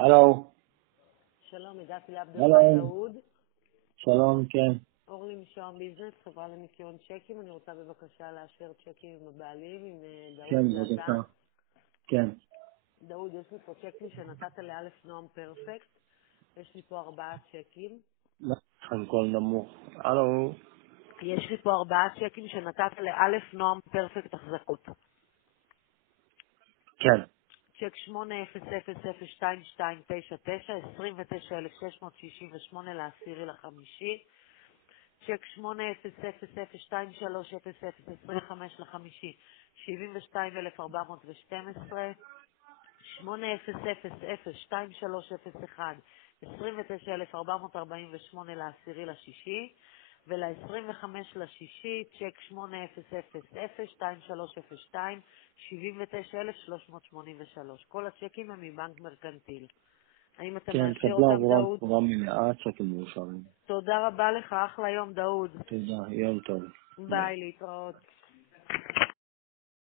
הלו, שלום, הגעתי לעבדלבן הלו, דאוד. שלום, כן, אורלי משוהם ביזנס, חברה לניקיון צ'קים. אני רוצה בבקשה לאשר צ'קים עם הבעלים, עם כן, דאוד ואתה. בבקשה, כן. דאוד, יש לי פה צ'קים שנתת לאלף נועם פרפקט. יש לי פה 4 צ'קים. לכן קול נמוך. הלו, יש לי פה 4 צ'קים שנתת לאלף נועם פרפקט החזקות. כן, צ'ק 80000299, 29,668 ל10/5. צ'ק 80002300, 25/5, 72,412, 80002301, 29,448 ל10/6, ול-25/6, צ'ק 80002302, 79,383. כל הצ'קים הם מבנק מרקנטיל. האם אתה כן, מאשר תקבלו אותם, עבורם דאוד? תמורה מלאה, צ'קים מאושרים. תודה רבה לך, אחלה יום, דאוד. תודה, יום טוב. ביי. ביי, להתראות.